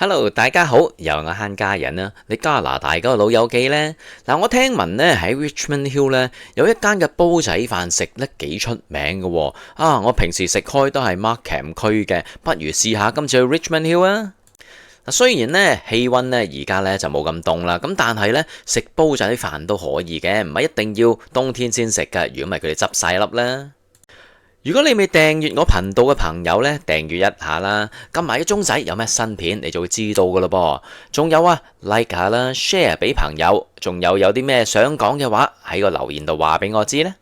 Hello，大家好，又我慳家人啦。你加拿大嗰個老友記呢？嗱，我聽聞呢喺 Richmond Hill 呢有一間嘅煲仔飯食得幾出名嘅喎。我平時食開都係 Markham 區嘅，不如試下今次去 Richmond Hill 啊。雖然呢氣溫呢而家呢就冇咁凍啦，咁但係呢食煲仔飯都可以嘅，唔係一定要冬天先食㗎。如果唔係佢哋執晒粒啦。如果你未訂閱我頻道嘅朋友呢，訂閱一下啦，撳埋個鐘仔，有咩新片你就會知道噶咯噃。仲有like 下啦，share 俾朋友，仲有啲咩想講嘅話喺個留言度話俾我知呢。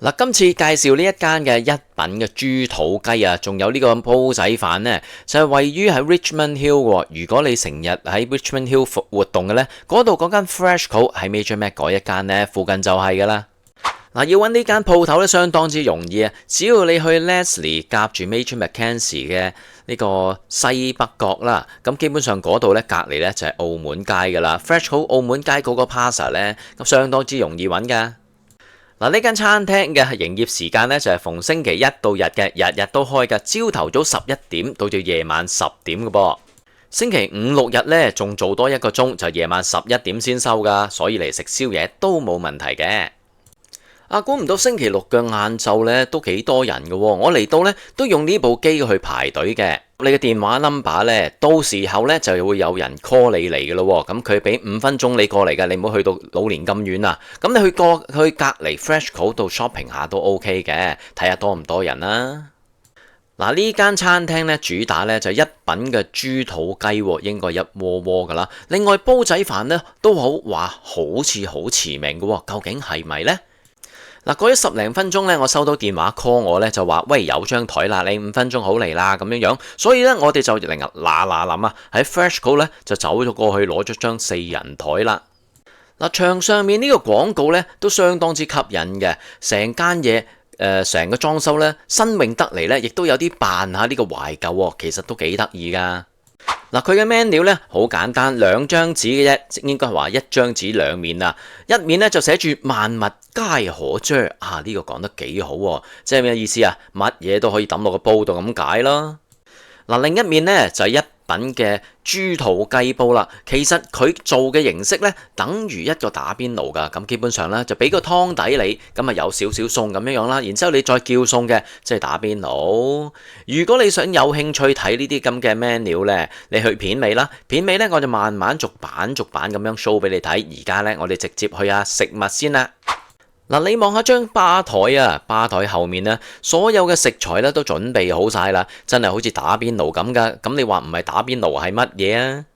嗱，今次介紹呢一間嘅一品嘅豬肚雞啊，仲有呢個煲仔飯呢，就係位於喺 Richmond Hill 喎。如果你成日喺 Richmond Hill 活動嘅呢，嗰度嗰間 Freshco 喺 Major Mac 嗰一間呢，附近就係噶啦。嗱，要揾呢間鋪頭咧，相當之容易啊！只要你去 Leslie 夾住 Major Mackenzie 嘅呢個西北角啦，咁基本上嗰度咧隔離咧就係澳門街噶啦。Freshco 澳門街嗰個 Plaza 咧，咁相當之容易揾噶。嗱，呢間餐廳嘅營業時間咧就係逢星期一到日嘅，日日都開㗎，朝頭早11點到夜晚10點嘅噃。星期五六日咧仲做多1個鐘，就夜晚11點先收㗎，所以嚟食宵夜都冇問題嘅。估唔到星期六嘅晏晝咧都幾多人嘅喎，我嚟到咧都用呢部機去排隊嘅。你嘅電話 number 咧，到時候咧就會有人 call 你嚟嘅咯。咁佢俾5分鐘你過嚟嘅，你唔好去到老年咁遠啊。咁你去隔離 Freshco 度 shopping 下都 OK 嘅，睇下多唔多人啦。嗱，呢間餐廳咧主打咧就一品嘅豬肚雞，應該一鍋鍋噶啦。另外煲仔飯咧都好似好馳名嘅喎，究竟係咪呢？嗱，過咗10零分鐘咧，我收到電話 call 我咧，就話喂，有張台啦，你5分鐘好嚟啦咁樣樣，所以咧我哋就嗱諗啊，喺 Freshco 咧就走咗過去攞咗張4人台啦。嗱，牆上面呢個廣告咧都相當之吸引嘅，成間嘢成個裝修咧新穎得嚟咧，亦都有啲扮下呢個懷舊，其實都幾得意噶。嗱，佢嘅 menu 咧好簡單，2張紙嘅啫，應該話1張紙2面啊。一面咧就寫住萬物皆可嚼，呢個講得幾好喎，即係咩意思啊？乜嘢都可以抌落個煲度咁解咯。嗱，另一面咧就係一品嘅豬肚雞煲啦。其實佢做嘅形式咧，等於一個打邊爐噶。咁基本上咧就俾個湯底你，咁啊有少少餸咁樣樣啦。然之後你再叫餸嘅，即係打邊爐。如果你想有興趣睇呢啲咁嘅 menu 咧，你去片尾啦。片尾咧我就慢慢逐版咁樣 show 俾你睇。而家咧我哋直接去下食物先啦。嗱，你望下張吧台啊，吧台後面呢，所有嘅食材咧都準備好晒啦，真係好似打邊爐咁噶。咁你話唔係打邊爐係乜嘢啊？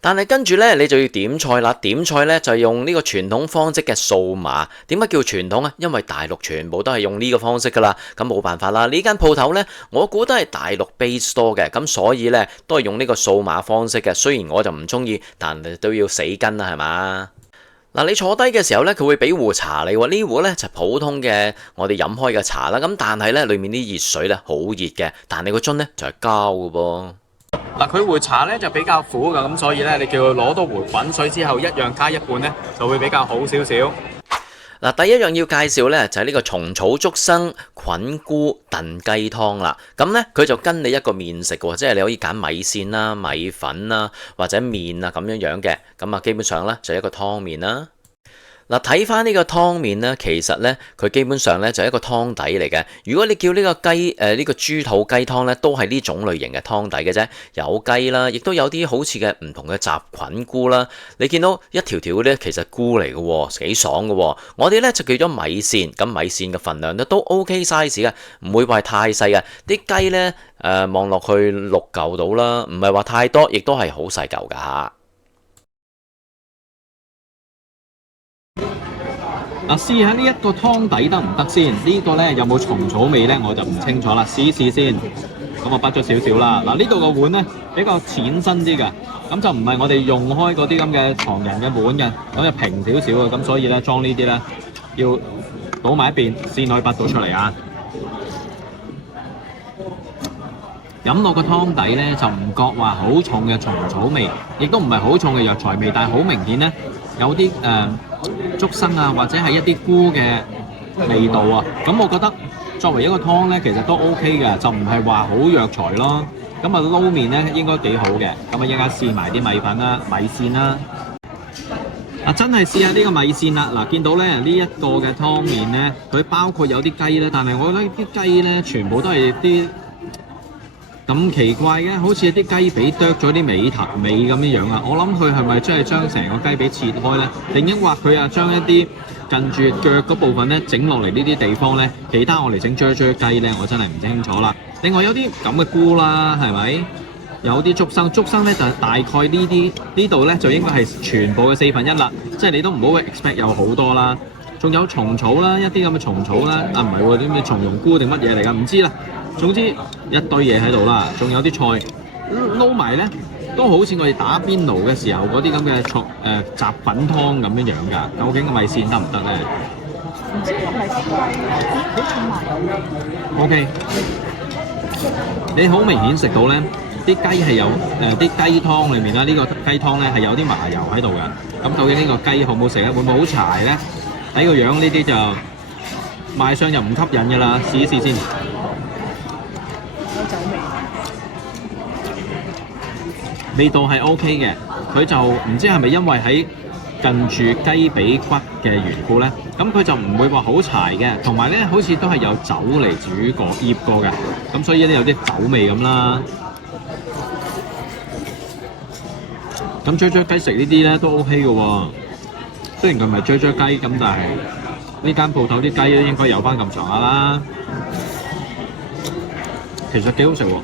但係跟住呢，你就要點菜啦。點菜呢，就用呢個傳統方式嘅掃碼。點解叫傳統啊？因為大陸全部都係用呢個方式噶啦。咁冇辦法啦，呢間鋪頭呢，我估都係大陸 base 多嘅，咁所以呢，都係用呢個掃碼方式嘅。雖然我就唔中意，但係都要死跟啦，係嘛？嗱，你坐低嘅時候咧，佢會俾壺茶你喎。呢壺咧就普通嘅我哋飲開嘅茶啦。咁但係咧，裡面啲熱水咧好熱嘅，但係個樽咧就係膠嘅噃。嗱，佢壺茶咧就比較苦㗎，咁所以咧你叫佢攞到壺滾水之後，一樣加一半咧就會比較好少少。嗱，第一樣要介紹咧就係呢個蟲草竹笙菌菇燉雞湯啦。咁咧佢就跟你一個麵食喎，即係你可以揀米線啦、米粉啦或者麵啊咁樣樣嘅。咁基本上咧就係一個湯麵啦。嗱，睇翻呢個湯麵呢，其實呢，佢基本上呢就係一個湯底嚟嘅。如果你叫呢個呢個豬肚雞湯呢，都係呢種類型嘅湯底嘅啫，有雞啦，亦都有啲好似嘅唔同嘅雜菌菇啦。你見到一條條呢，其實菇嚟嘅，幾爽嘅。我哋呢就叫咗米線，咁米線嘅份量呢都 OK size 嘅，唔會話太細嘅。啲雞呢，望落去6嚿到啦，唔係話太多，亦都係好細嚿噶吓。嗱，試下呢一個湯底得唔得先？呢個呢有冇蟲草味呢？我就唔清楚啦，試試先。咁我畢咗少少啦。嗱，呢度個碗呢比較淺身啲㗎，咁就唔係我哋用開嗰啲咁嘅唐人嘅碗嘅，咁就平少少嘅，咁所以呢裝呢啲呢要倒埋一邊先可以畢到出嚟啊！飲飲落個湯底咧就唔覺話好重嘅蟲草味，亦都唔係好重嘅藥材味，但係好明顯咧有啲竹笙啊或者係一啲菇嘅味道啊。咁我覺得作為一個湯咧，其實都 OK 嘅，就唔係話好藥材咯。咁啊撈麵咧應該幾好嘅。咁啊一陣間試埋啲米粉啦、米線啦。真係試下呢個米線啦！嗱，見到咧呢一個嘅湯麵咧，佢包括有啲雞咧，但係我覺得啲雞咧全部都係啲咁奇怪嘅，好似啲雞髀剁咗啲尾咁樣樣啊！我諗佢係咪真係將成個雞髀切開咧？定抑或佢將一啲近住腳嗰部分咧整落嚟呢啲地方咧，其他我嚟整啫雞咧，我真係唔清楚啦。另外有啲咁嘅菇啦，係咪？有啲竹笙咧就大概呢度咧就應該係全部嘅1/4啦，即係你都唔好 expect 有好多啦。仲有蟲草啦，一啲咁嘅蟲草啦，唔係喎，啲咩松茸菇定乜嘢嚟㗎？唔知啦。總之一堆嘢喺度啦，仲有啲菜撈埋咧，都好似我哋打邊爐嘅時候嗰啲咁嘅雜粉湯咁樣樣㗎。究竟個米線得唔得咧？唔知係咪好重麻油嘅 ？OK， 你好明顯食到咧。啲雞係有啲雞湯裏面啦，呢個雞湯咧係有啲麻油喺度嘅。咁究竟呢個雞好唔好食咧？會唔會好柴咧？睇個樣呢啲就賣相就唔吸引嘅啦。試一試先。有酒味道係 OK 嘅，佢就唔知係咪因為喺近住雞髀骨嘅緣故咧，咁佢就唔會話好柴嘅，同埋咧好似都係有酒嚟醃過嘅，咁所以咧有啲酒味咁啦。咁啫雞食呢啲咧都 OK 嘅喎，雖然佢唔係啫雞咁，但係呢間鋪頭啲雞都應該有翻咁上下啦。其實幾好食喎，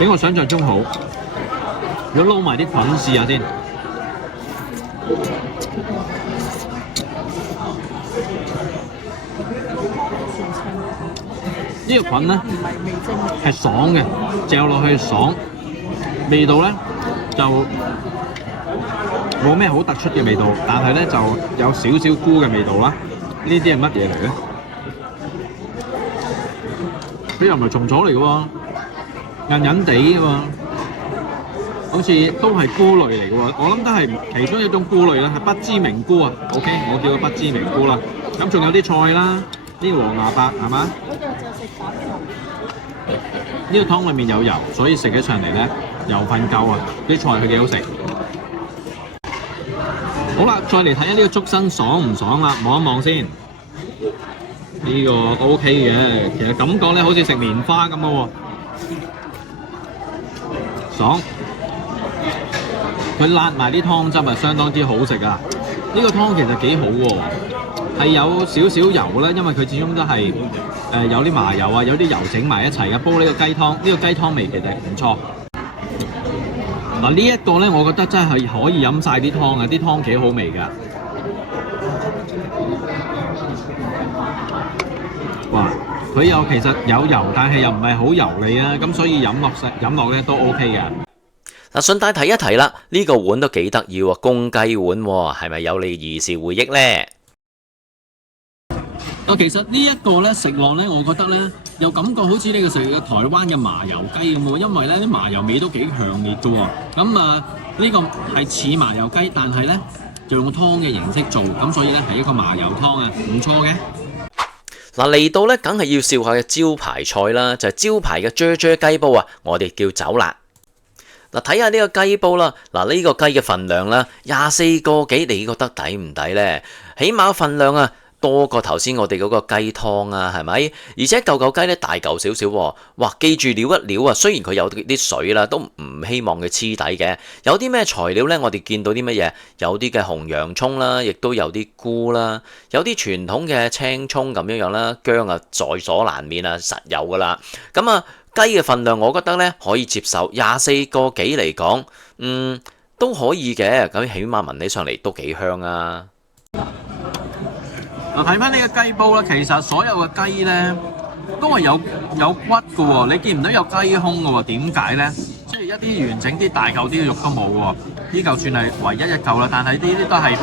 比我想象中好。如果撈埋啲菌試下先，呢個菌咧係爽嘅，嚼落去爽，味道咧就冇咩好突出嘅味道，但係咧就有少少菇嘅味道啦。呢啲係乜嘢嚟咧？佢又唔係蟲草嚟嘅喎，韌韌地嘅喎，好似都係菇類嚟嘅喎。我諗都係其中一種菇類啦，係不知名菇啊。OK， 我叫佢不知名菇啦。咁仲有啲菜啦，呢個黃芽白係嘛？呢個湯裡面有油，所以食起上嚟咧油份夠啊！啲菜佢幾好食。好啦，再嚟睇下呢個竹笙爽唔爽啦，望一望先。呢個 OK 嘅，其實感覺咧好似食棉花咁嘅喎，爽。佢辣埋啲湯汁啊，相當之好食啊！呢個湯其實幾好喎，係有少少油啦，因為佢始終都係有啲麻油啊，有啲油整埋一齊嘅。煲呢個雞湯，呢個雞湯味其實唔錯。嗱呢一個咧，我覺得真係可以飲晒啲湯啊！啲湯幾好味㗎。哇！佢又其實有油，但係又唔係好油膩啊，咁所以飲落咧都 OK 嘅。嗱，順帶提一提啦，呢個碗都幾得意喎，公雞碗喎，係咪有你兒時回憶呢？其實呢一個咧食落咧，我覺得咧又感覺好似呢個食嘅台灣嘅麻油雞咁喎，因為咧啲麻油味都幾強烈嘅喎。咁啊呢個係似麻油雞，但係咧就用湯嘅形式做，咁所以咧係一個麻油湯啊，唔錯嘅。嗱，嚟到咧，梗係要笑下嘅招牌菜啦，就係招牌嘅啫雞煲啊，我哋叫走辣。嗱，睇下呢個雞煲啦，嗱呢個雞嘅份量啦，24個幾，你覺得抵唔抵呢？起碼份量啊多過頭先我哋嗰個雞湯啊，係咪？而且嚿雞咧大嚿少少喎，哇！記住撩一撩啊，雖然佢有啲水啦，都唔希望佢黐底嘅。有啲咩材料呢？我哋見到啲乜嘢？有啲嘅紅洋葱啦，亦都有啲菇啦，有啲傳統嘅青葱咁樣樣啦，薑啊在所難免啊，實有噶啦。咁啊，雞嘅份量我覺得呢可以接受，24個幾嚟講，都可以嘅。咁起碼聞起上嚟都幾香啊！嗱，睇翻呢個雞煲咧，其實所有嘅雞咧都係有骨嘅喎，你見唔到有雞胸嘅喎？點解咧？即係一啲完整啲大嚿啲嘅肉都冇喎。呢嚿算係唯一一嚿啦，但係呢啲都係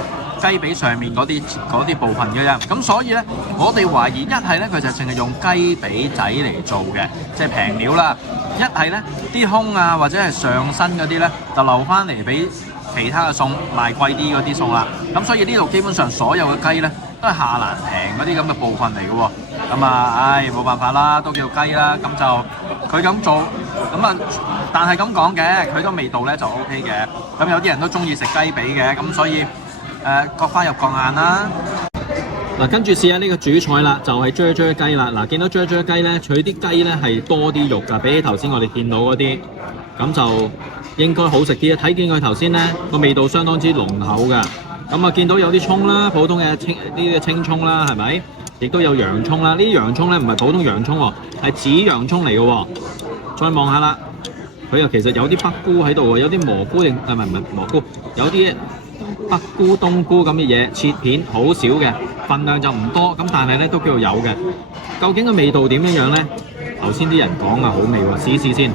雞髀上面嗰啲部分嘅啫。咁所以咧，我哋懷疑一係咧佢就淨係用雞髀仔嚟做嘅，即係平料啦；一係咧啲胸啊或者係上身嗰啲咧就留翻嚟俾其他嘅餸賣貴啲嗰啲餸啦。咁所以呢度基本上所有嘅雞咧都係下欄平嗰啲咁嘅部分嚟嘅喎。咁啊，冇辦法啦，都叫雞啦。咁就佢咁做，咁啊，但係咁講嘅，佢個味道咧就 O K 嘅。咁有啲人都中意食雞髀嘅，咁所以各花入各眼啦。嗱，跟住試下呢個主菜啦，就係啫啫雞啦。嗱，見到啫啫雞咧，佢啲雞咧係多啲肉㗎，比起頭先我哋見到嗰啲，咁就應該好食啲啊！睇見佢頭先咧個味道相當之濃厚㗎。咁啊，見到有啲葱啦，普通嘅呢啲青葱啦，係咪？亦都有洋葱啦。呢啲洋葱咧唔係普通洋葱喎，係紫洋葱嚟嘅喎。再望下啦，佢又其實有啲北菇喺度喎，有啲蘑菇定唔係蘑菇，有啲北菇、冬菇咁嘅嘢切片，好少嘅，份量就唔多，咁但係咧都叫做有嘅。究竟個味道點樣樣咧？頭先啲人講啊好味喎，試試先。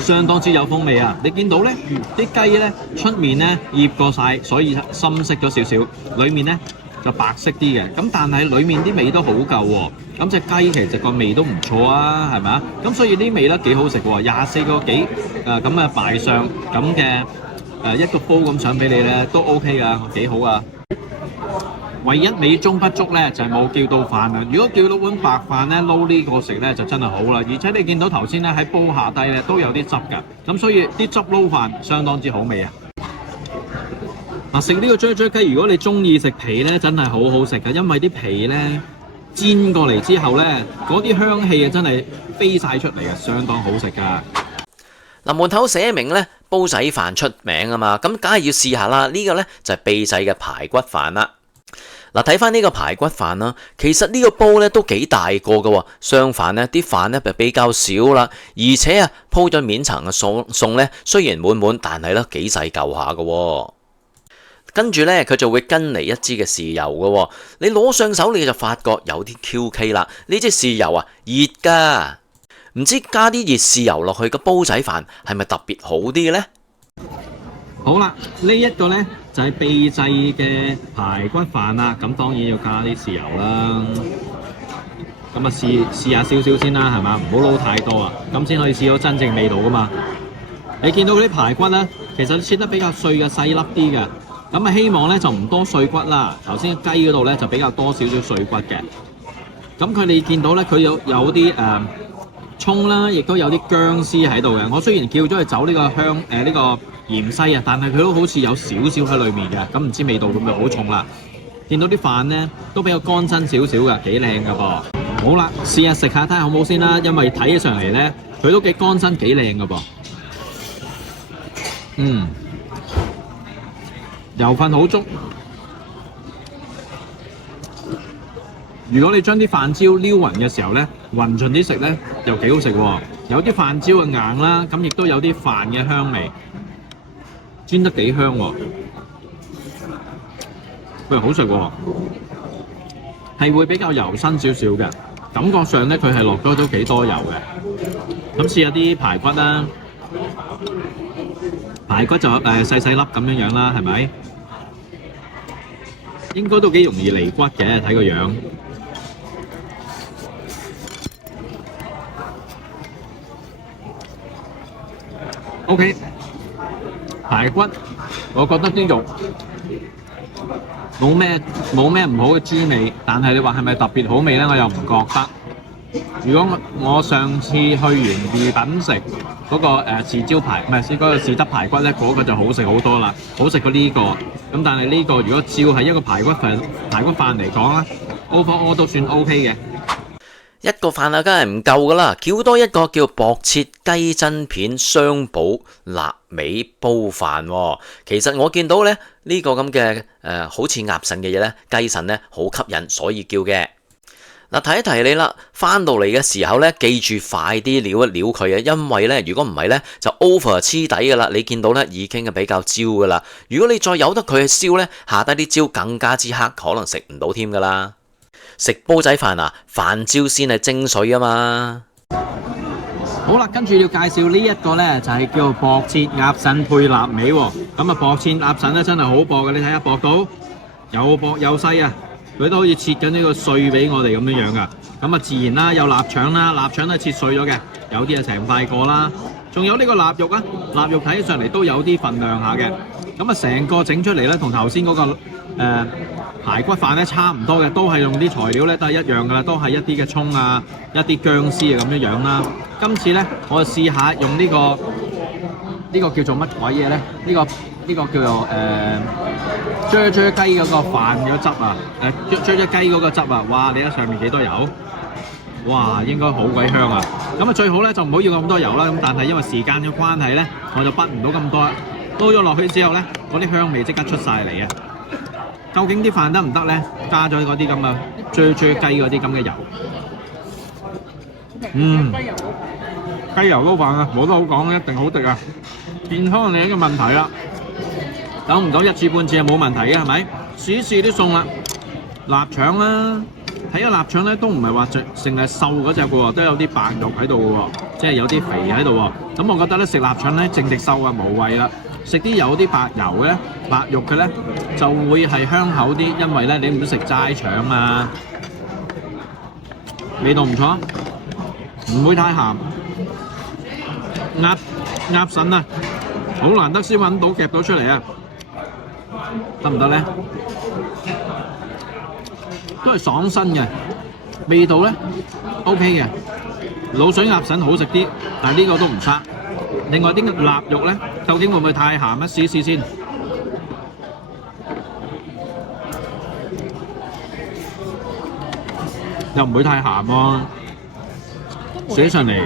相當之有風味啊！你見到咧啲雞咧出面咧醃過晒，所以深色咗少少，裡面咧就白色啲嘅。咁但係裡面啲味都好夠喎。咁隻雞其實個味都唔錯啊，係咪啊？咁所以啲味咧幾好食喎，24個幾咁嘅賣相咁嘅一個煲咁上俾你咧都 OK 噶，幾好啊！唯一美中不足咧就係冇叫到飯啦。如果叫到碗白飯咧撈呢個食咧就真係好啦。而且你見到頭先咧喺煲下低咧都有啲汁㗎，咁所以啲汁撈飯相當之好味啊！嗱，食呢個啫啫雞，如果你中意食皮咧，真係好好食㗎，因為啲皮咧煎過嚟之後咧，嗰啲香氣啊真係飛晒出嚟啊，相當好食㗎。嗱，門口寫明咧煲仔飯出名啊嘛，咁梗係要試下啦。呢個咧就係秘製嘅排骨飯啦。嗱，睇翻呢個排骨飯啦，其實呢個煲咧都幾大個㗎喎，相反呢啲飯咧就比較少啦，而且啊鋪咗面層嘅餸咧雖然滿滿，但係咧幾細嚿下㗎喎。跟住咧佢就會跟嚟一支嘅豉油㗎喎，你攞上手你就發覺有啲 QK 啦，呢支豉油啊熱㗎，唔知加啲熱豉油落去個煲仔飯係咪特別好啲嘅呢？好啦，呢一個呢就係秘製嘅排骨飯啦，咁當然要加啲豉油啦。咁啊試下少少先啦，係嘛？唔好撈太多啊，咁先可以試到真正味道噶嘛。你見到嗰啲排骨呢，其實切得比較碎嘅細粒啲嘅，咁啊希望呢就唔多碎骨啦。頭先雞嗰度呢就比較多少少碎骨嘅。咁佢哋見到呢，佢有啲葱啦，亦都有啲薑絲喺度嘅。我雖然叫咗佢走呢個香呢個芫茜啊，但係佢都好似有少少喺裏面嘅，咁唔知味道會唔會好重啦？見到啲飯呢都比較乾身少少嘅，幾靚噶噃。好啦，試下食下睇下好唔好先啦，因為睇起上嚟呢，佢都幾乾身幾靚噶噃。油份好足。如果你將啲飯焦撩勻嘅時候呢，勻盡啲食呢，又幾好食喎。有啲飯焦嘅硬啦，咁亦都有啲飯嘅香味，煎得幾香喎。喂，好食喎，係會比較油身少少嘅，感覺上呢，佢係落咗都幾多油嘅。咁試下啲排骨啦，排骨就細細粒咁樣啦，係咪？應該都幾容易離骨嘅，睇個樣。OK， 排骨，我覺得啲肉冇咩唔好嘅豬味，但係你話係咪特別好味呢？我又唔覺得。如果我上次去完御品食嗰個豉椒排，唔係嗰個豉汁排骨呢，嗰個就好食好多啦，好食過呢個。咁但係呢個如果照係一個排骨飯嚟講啦，overall都算 OK 嘅。一個飯啊，梗係唔夠噶啦，叫多一個叫薄切雞胗片雙寶臘味煲飯喎。其實我見到咧呢個咁嘅好似鴨腎嘅嘢咧，雞腎咧好吸引，所以叫嘅。嗱，提一提你啦，翻到嚟嘅時候咧，記住快啲撩一撩佢啊，因為咧如果唔係咧就 over 黐底噶啦。你見到咧已經係比較焦噶啦，如果你再由得佢去燒咧，下低啲焦更加之黑，可能食唔到添噶啦。食煲仔飯啊，飯焦先係精髓啊嘛〜好啦，跟住要介紹呢一個呢，就係叫做薄切鴨腎配臘味喎。咁啊，薄切鴨腎咧真係好薄嘅，你睇下薄到又薄又細啊！佢都好似切緊呢個碎俾我哋咁樣樣噶。咁啊，自然啦，有臘腸啦，臘腸都係切碎咗嘅，有啲係成塊過啦。仲有呢個臘肉啊，臘肉睇起上嚟都有啲份量下嘅。咁啊，成個整出嚟咧，同頭先嗰個排骨飯咧差唔多嘅，都係用啲材料咧都係一樣噶啦，都係一啲嘅葱啊，一啲薑絲啊咁樣樣啦。今次咧，我就試下用呢個叫做乜鬼嘢咧？呢個叫做啫啫雞嗰個飯嗰汁啊，啫啫雞嗰個汁啊，哇！你睇上面幾多油？哇，應該好鬼香啊！咁啊，最好咧就唔好要咁多油啦。咁但係因為時間嘅關係咧，我就滗唔到咁多啦。撈咗落去之後咧，嗰啲香味即刻出晒嚟啊！究竟啲飯得唔得咧？加咗嗰啲咁嘅啫啫雞嗰啲咁嘅油，雞油撈飯啊，冇得好講，一定好食啊！健康另一個問題啦，久唔久一次半次係冇問題嘅，係咪？試一試啲餸啦，臘腸啦，睇下臘腸咧都唔係話淨係瘦嗰隻嘅喎，都有啲白肉喺度嘅喎，即係有啲肥喺度喎。咁我覺得咧食臘腸咧淨食瘦啊無謂啦，食啲有啲白油咧白肉嘅咧就會係香口啲，因為咧你唔好食齋腸啊，味道唔錯，唔會太鹹。鴨腎啊，好難得先揾到夾到出嚟啊，得唔得咧？都係爽身嘅，味道咧 OK 嘅。滷水鴨腎好食啲，但係呢個都唔差。另外啲臘肉咧，究竟會唔會太鹹咧？試一試先。又唔會太鹹喎，寫上嚟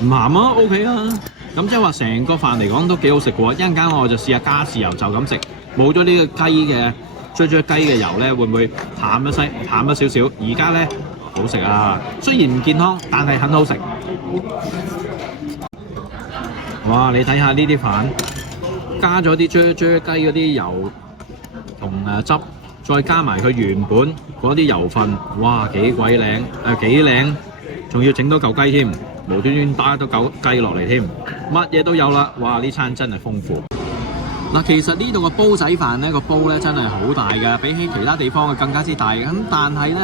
唔鹹啊 OK 啊。咁即係話成個飯嚟講都幾好食嘅喎。一陣間我就試下加豉油就咁食，冇咗呢個雞嘅啫啫雞嘅油咧，會唔會淡咗少少？而家咧好食啊，雖然唔健康，但係很好食。哇！你睇下呢啲飯，加咗啲啫啫雞嗰啲油同汁，再加埋佢原本嗰啲油分，哇！幾鬼靚幾靚，仲要整多嚿雞添，無端端打多嚿雞落嚟添，乜嘢都有啦！哇！呢餐真係豐富。嗱，其實呢度個煲仔飯呢個煲咧真係好大㗎，比起其他地方嘅更加之大嘅。咁但係咧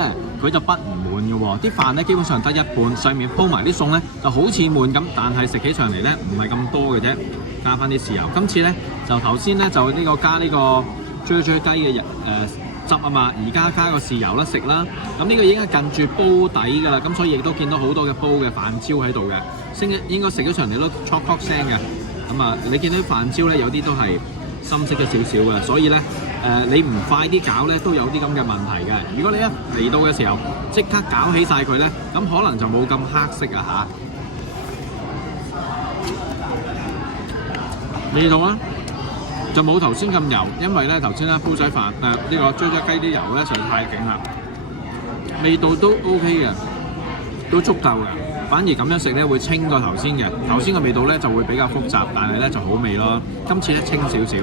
佢就不唔滿嘅喎，啲飯咧基本上得一半，上面鋪埋啲餸咧就好似滿咁，但係食起上嚟咧唔係咁多嘅啫。加翻啲豉油，今次咧就頭先咧就呢個加呢個啫啫雞嘅汁啊嘛，而家加個豉油啦食啦。咁呢個已經係近住煲底㗎啦，咁所以亦都見到好多嘅煲嘅飯焦喺度嘅，應該食咗上嚟都戳戳聲嘅。咁啊，你見到啲飯焦咧有啲都係深色咗少少嘅，所以咧你唔快啲搞咧都有啲咁嘅問題嘅。如果你一嚟到嘅時候即刻搞起晒佢咧，咁可能就冇咁黑色啊嚇。味道咧就冇頭先咁油，因為咧頭先咧煲仔飯呢個啫啫雞啲油咧實在太勁啦。味道都 OK 嘅，都足夠嘅。反而咁樣食咧會清過頭先嘅，頭先嘅味道咧就會比較複雜，但係咧就好味咯。今次咧清少少，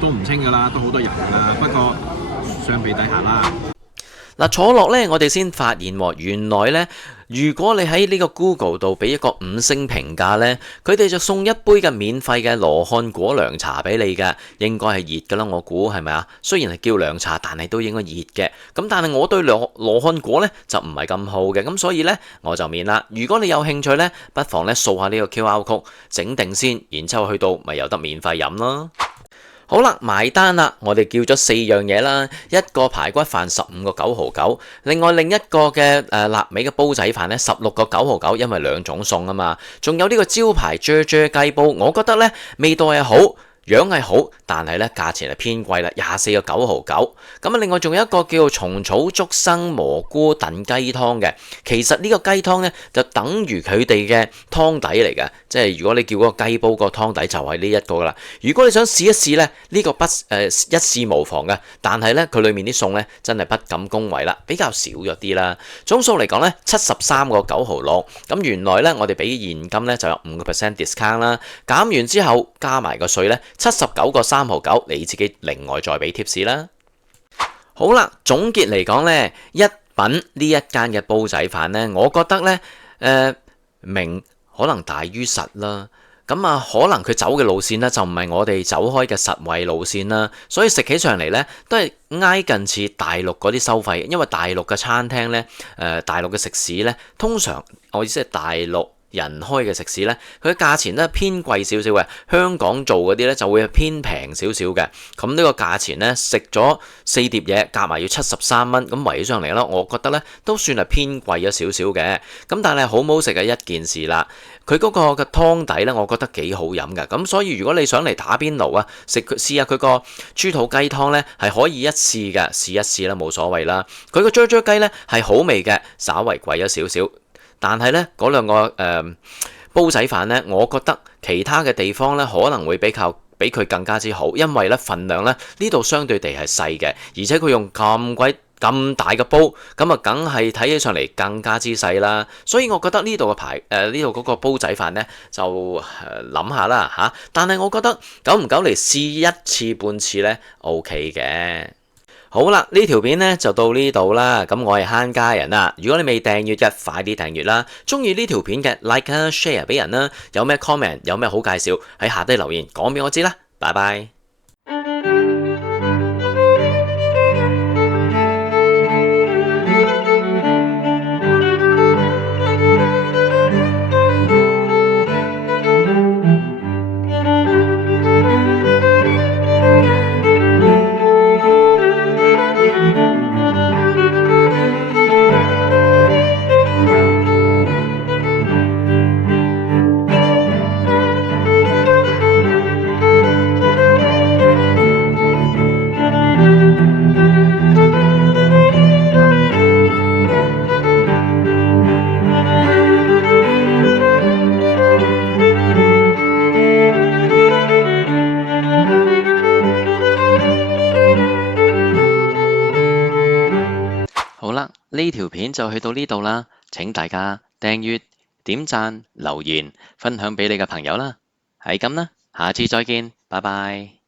都唔清㗎啦，都好多油㗎啦。不過相比底下啦。嗱，坐落咧，我哋先發現喎，原來咧，如果你喺呢個 Google 度俾一個5星評價咧，佢哋就送一杯嘅免費嘅羅漢果涼茶俾你嘅，應該係熱㗎啦，我估係咪啊？雖然係叫涼茶，但係都應該熱嘅。咁但係我對羅漢果咧就唔係咁好嘅，咁所以咧我就免啦。如果你有興趣咧，不妨咧掃下呢個 QR code 整定先，然之後去到咪有得免費飲咯。好啦，埋單啦！我哋叫咗4樣嘢啦，一個排骨飯15個9毫9，另外另一個嘅臘味嘅煲仔飯咧16個9毫9，因為2種餸啊嘛，仲有呢個招牌啫啫雞煲，我覺得咧味道係好，樣係好，但係咧價錢係偏貴啦，24個9毫9。咁啊，另外仲有一個叫做蟲草竹笙蘑菇燉雞湯嘅，其實呢個雞湯咧就等於佢哋嘅湯底嚟嘅，即係如果你叫嗰個雞煲個湯底就係呢一個噶啦。如果你想試一試咧，呢個一試無妨嘅，但係咧佢裡面啲餸咧真係不敢恭維啦，比較少咗啲啦。總數嚟講咧73個9毫6，咁原來咧我哋俾現金咧就有5% discount 啦，減完之後加埋個稅咧79個3毫9，你自己另外再俾貼士啦。好啦，總結嚟講呢，一品呢一間嘅煲仔飯呢，我覺得呢，名可能大於實啦。咁啊，可能佢走嘅路線呢，就唔係我哋走開嘅實惠路線啦，所以食起上嚟呢，都係挨近似大陸嗰啲收費，因為大陸嘅餐廳呢，大陸嘅食肆呢，通常我意思係大陸人開嘅食肆呢，佢嘅價錢呢偏貴少少嘅，香港做嗰啲呢就會偏平少少嘅。咁呢個價錢呢，食咗4碟嘢夾埋要73蚊，咁圍起上嚟啦，我覺得呢都算係偏貴咗少少嘅。咁但係好唔好食嘅一件事啦。佢嗰個嘅湯底呢，我覺得幾好飲㗎。咁所以如果你想嚟打邊爐啊，試下佢個豬肚雞湯呢，係可以一試嘅，試一試啦，冇所謂啦。佢個啫啫雞呢係好味嘅，稍為貴咗少少。但係呢，嗰兩個煲仔飯呢，我覺得其他嘅地方呢可能會比佢更加之好，因為呢份量呢度相對地係細嘅，而且佢用咁大嘅煲，咁啊梗係睇起上嚟更加之細啦。所以我覺得呢度嘅呢度嗰個煲仔飯呢，就諗下啦嚇。但係我覺得久唔久嚟試一次半次呢 OK 嘅。好啦，呢條片呢就到呢度啦。咁我係慳家人啦。如果你未訂閱嘅，快啲訂閱啦。中意呢條片嘅 like 啊 share 俾人啦。有咩 comment 有咩好介紹喺下低留言講俾我知啦。拜拜。好啦，呢條片就去到呢度啦。請大家訂閱、點讚、留言、分享俾你嘅朋友啦。係咁啦，下次再見，拜拜。